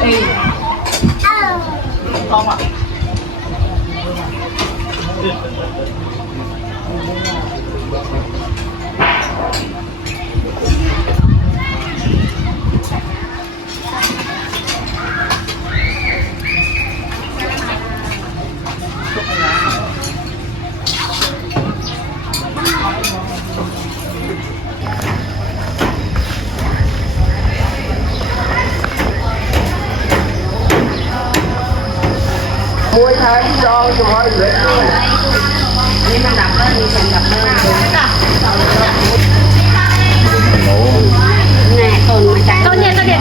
Ê. Con ạ. Mỗi tháng cho hỏi lễ nhưng mà đập lên thì thành đập lên nè con nha con điện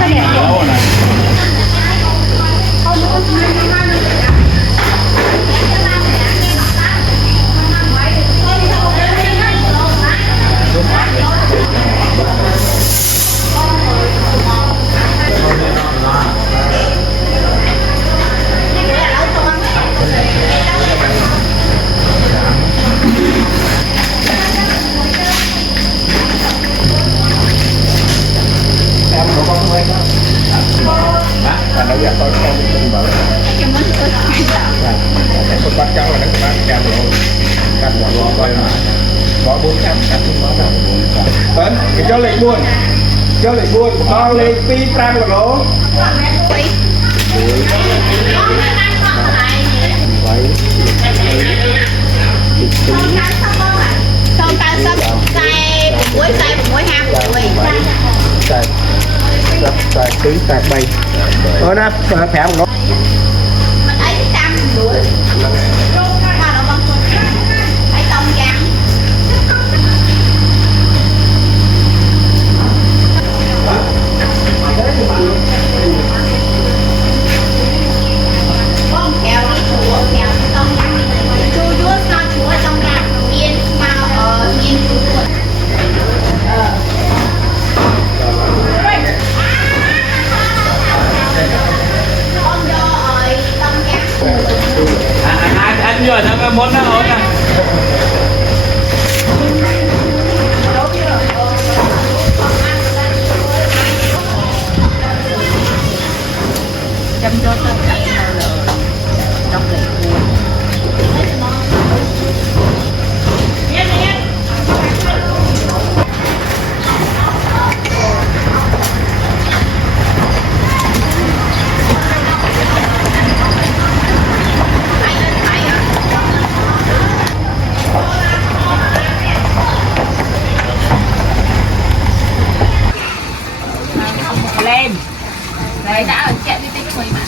Là nấu gà tôi không đừng bảo cái con cháu là nó có bán cam rồi cam bỏ coi mà bỏ 400 cam bỏ đâu đến cái cho lịch buôn bao lịch pi trang của nó xong ta sắp xay buổi ham buổi xài tí xài bay nó phèo nó mình ấy trăm buổi ấy tông trắng con kẹo đi chùa kẹo tông trắng chua chúa sao chúa tông trắng yên mau yên chùa anh vừa nó muốn nó ổn à. Chăm cho tất cả trong lễ buồn. Lên đấy đã ở chạy đi tích mấy bạn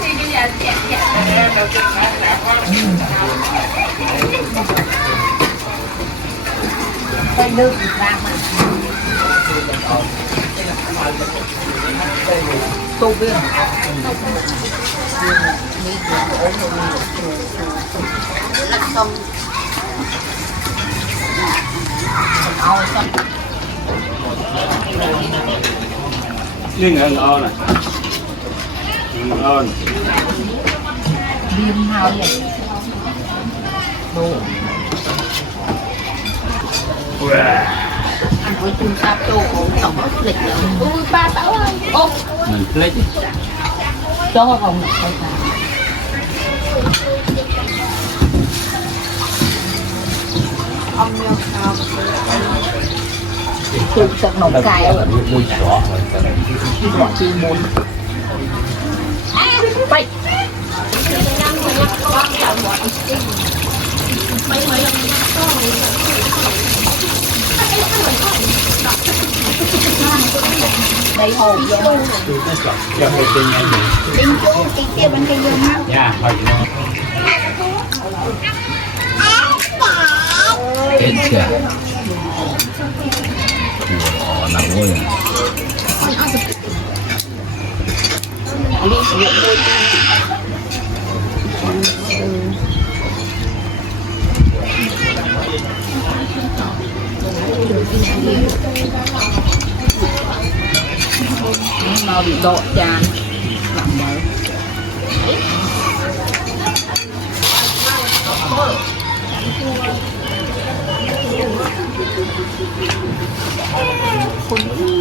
thì bây giờ chạy tay nước ra mà tô viên lắc xong nhưng ngon này ngon viêm hao vậy đồ ăn với chim sa tô cũng tổng hết lịch ui ba táo ơi ô mình lấy cho vòng này thôi sao ông nhau sao chụp sạc nồng cài mùi đỏ bỏ chi muốn vậy đây hồ vô cho cái tinh anh tinh chú cái kia bên kia vô ha nha thôi chết chưa nằm ngồi nó bị độ tràn làm mới คนที่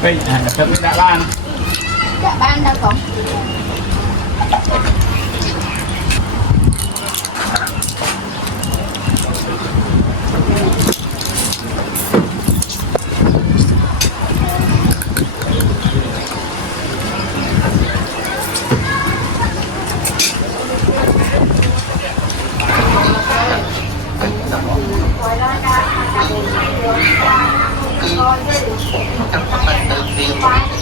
เฮ้ยหันกับเพื่อนไม่ได้บ้าน Dạ ban đâu còn. tập tập tự viện